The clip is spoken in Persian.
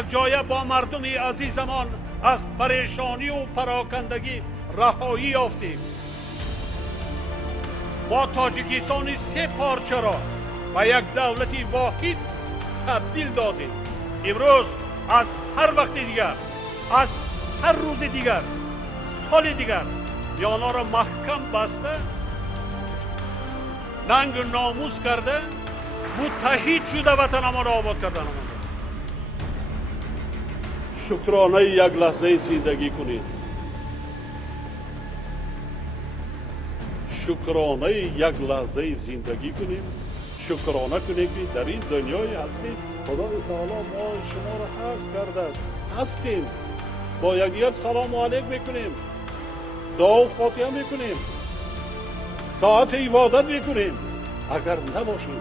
یک جایه با مردم عزیزمان از پریشانی و پراکندگی رهایی یافتیم. ما تاجیکستان 3 پارچه را به یک دولت واحد تبدیل دادیم. امروز از هر وقت دیگر، از هر روز دیگر، سال دیگر میانا را محکم بسته، ننگ و ناموس کرده، متحد شده وطن ما را آباد کردن. شکرانه یک لحظه زندگی کنید. شکرانه یک لحظه زندگی کنیم. شکرانه کنیم که در این دنیای هستیم. خدای تعالی ما شما را حفظ کرده است. هستیم. با یکدیگر سلام علیک میکنیم. دعا و فاتحه میکنیم. طاعت عبادت میکنیم. اگر نباشیم